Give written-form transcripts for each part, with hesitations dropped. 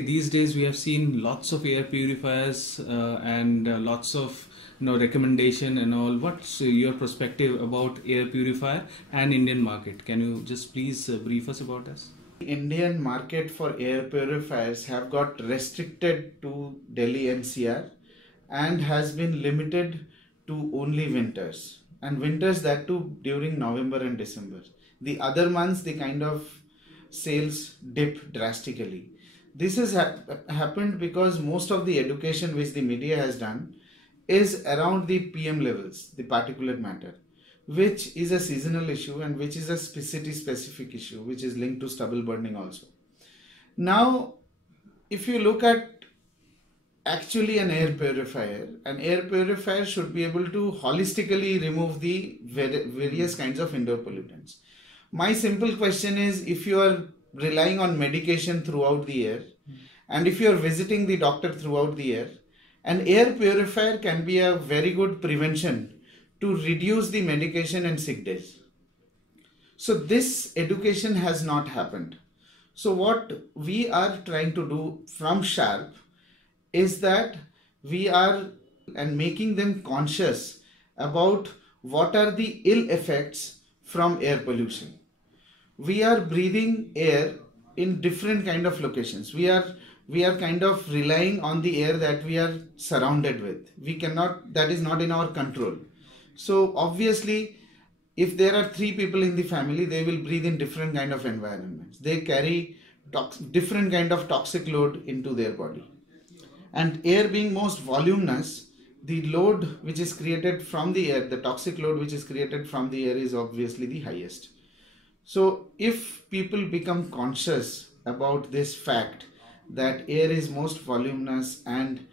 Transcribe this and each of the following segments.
These days we have seen lots of air purifiers and lots of recommendation and all. What's your perspective about air purifier and Indian market? Can you just please brief us about this? The Indian market for air purifiers have got restricted to Delhi NCR and has been limited to only winters, and winters that too during November and December. The other months the kind of sales dip drastically. This has happened because most of the education which the media has done is around the PM levels, the particulate matter, which is a seasonal issue and which is a city specific issue which is linked to stubble burning also. Now, if you look at actually an air purifier should be able to holistically remove the various kinds of indoor pollutants. My simple question is, if you are relying on medication throughout the year and if you are visiting the doctor throughout the year, an air purifier can be a very good prevention to reduce the medication and sick days. So this education has not happened. So what we are trying to do from Sharp is that we are making them conscious about what are the ill effects from air pollution. We are breathing air in different kind of locations. We are kind of relying on the air that we are surrounded with. That is not in our control. So obviously, if there are 3 people in the family, they will breathe in different kind of environments. They carry different kind of toxic load into their body. And air being most voluminous, the load which is created from the air, the toxic load which is created from the air is obviously the highest. So if people become conscious about this fact that air is most voluminous and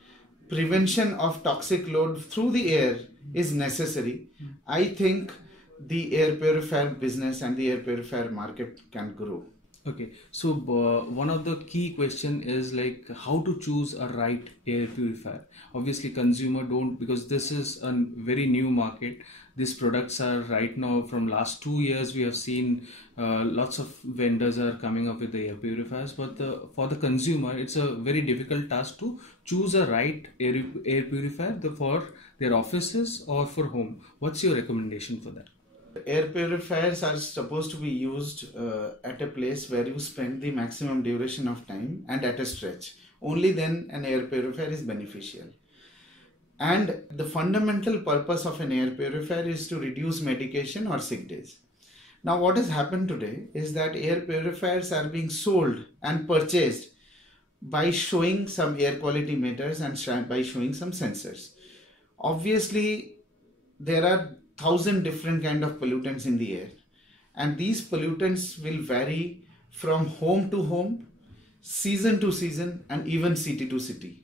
prevention of toxic load through the air is necessary, I think the air purifier business and the air purifier market can grow. Okay, so one of the key question is like how to choose a right air purifier. Obviously consumer don't, because this is a very new market. These products are right now, from last 2 years we have seen lots of vendors are coming up with the air purifiers, but for the consumer it's a very difficult task to choose a right air purifier for their offices or for home. What's your recommendation for that? Air purifiers are supposed to be used at a place where you spend the maximum duration of time and at a stretch. Only then an air purifier is beneficial. And the fundamental purpose of an air purifier is to reduce medication or sick days. Now what has happened today is that air purifiers are being sold and purchased by showing some air quality meters and by showing some sensors. Obviously there are 1,000 different kind of pollutants in the air, and these pollutants will vary from home to home, season to season, and even city to city.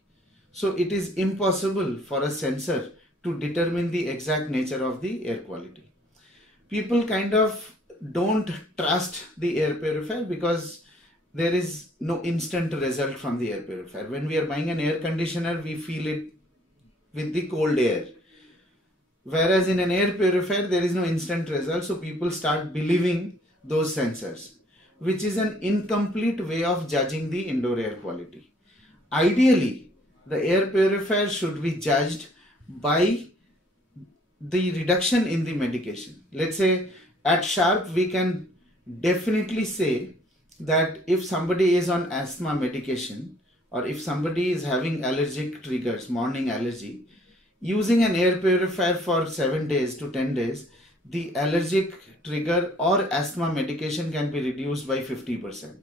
So it is impossible for a sensor to determine the exact nature of the air quality. People kind of don't trust the air purifier because there is no instant result from the air purifier. When we are buying an air conditioner, we feel it with the cold air. Whereas in an air purifier, there is no instant result, so people start believing those sensors, which is an incomplete way of judging the indoor air quality. Ideally, the air purifier should be judged by the reduction in the medication. Let's say at Sharp, we can definitely say that if somebody is on asthma medication or if somebody is having allergic triggers, morning allergy, using an air purifier for 7 days to 10 days, the allergic trigger or asthma medication can be reduced by 50%.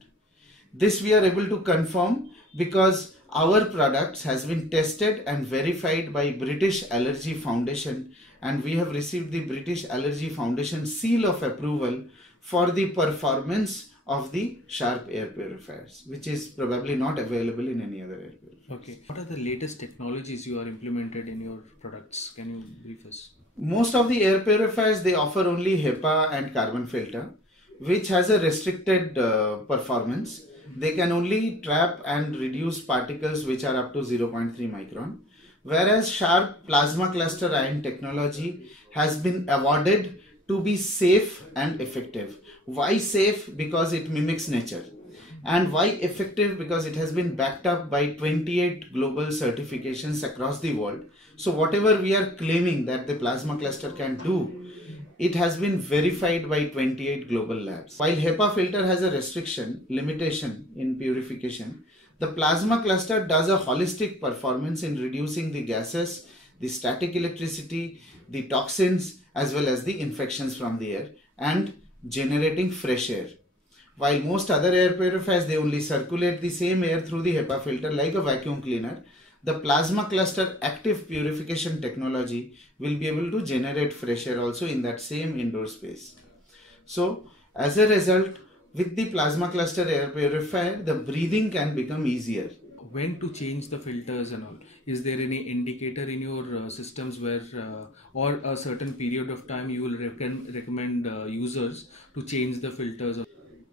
This we are able to confirm because our products has been tested and verified by British Allergy Foundation, and we have received the British Allergy Foundation seal of approval for the performance of the Sharp air purifiers, which is probably not available in any other air purifier. Okay. What are the latest technologies you are implemented in your products? Can you brief us? Most of the air purifiers, they offer only HEPA and carbon filter, which has a restricted performance. They can only trap and reduce particles which are up to 0.3 micron. Whereas Sharp plasma cluster ion technology has been awarded to be safe and effective. Why safe? Because it mimics nature. And why effective? Because it has been backed up by 28 global certifications across the world. So whatever we are claiming that the plasma cluster can do, it has been verified by 28 global labs. While HEPA filter has a limitation in purification, the plasma cluster does a holistic performance in reducing the gases, the static electricity, the toxins, as well as the infections from the air, and generating fresh air. While most other air purifiers, they only circulate the same air through the HEPA filter like a vacuum cleaner, the plasma cluster active purification technology will be able to generate fresh air also in that same indoor space. So as a result, with the plasma cluster air purifier, the breathing can become easier. When to change the filters and all? Is there any indicator in your systems where or a certain period of time you will recommend users to change the filters?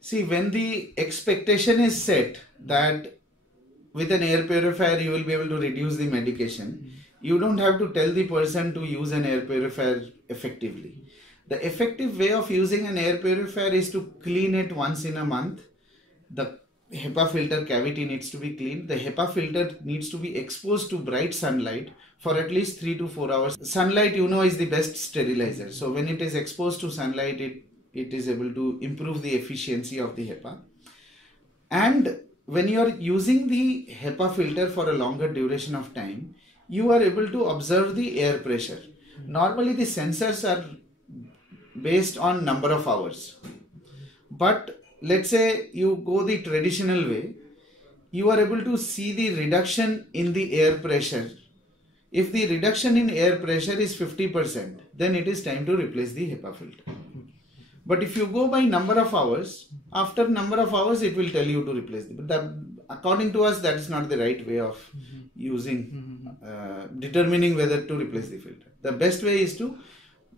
See, when the expectation is set that with an air purifier you will be able to reduce the medication, you don't have to tell the person to use an air purifier effectively. The effective way of using an air purifier is to clean it once in a month. The HEPA filter cavity needs to be cleaned. The HEPA filter needs to be exposed to bright sunlight for at least 3 to 4 hours. Sunlight, is the best sterilizer. So when it is exposed to sunlight, it is able to improve the efficiency of the HEPA. And when you are using the HEPA filter for a longer duration of time, you are able to observe the air pressure. Normally the sensors are based on number of hours. But let's say you go the traditional way, you are able to see the reduction in the air pressure. If the reduction in air pressure is 50%, then it is time to replace the HEPA filter. But if you go by number of hours, after number of hours it will tell you to replace it. But according to us, that is not the right way of determining whether to replace the filter. The best way is to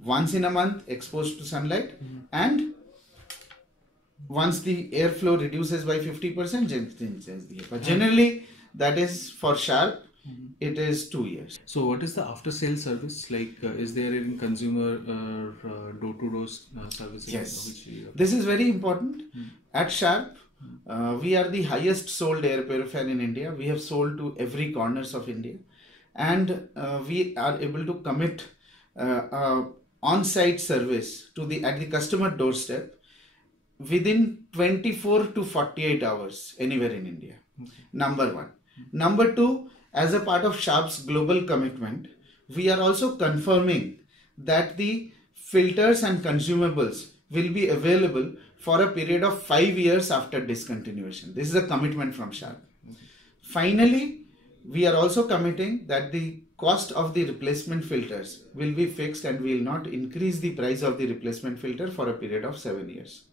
once in a month expose to sunlight, and once the airflow reduces by 50%, change the HEPA. Generally, that is for Sharp. It is 2 years. So what is the after sales service like? Is there any consumer door-to-door service? Yes, this is very important. At Sharp, we are the highest sold air purifier in India. We have sold to every corners of India, and we are able to commit on-site service at the customer doorstep within 24 to 48 hours anywhere in India. Number one. Number two, as a part of Sharp's global commitment, we are also confirming that the filters and consumables will be available for a period of 5 years after discontinuation. This is a commitment from Sharp. Finally, we are also committing that the cost of the replacement filters will be fixed and we will not increase the price of the replacement filter for a period of 7 years.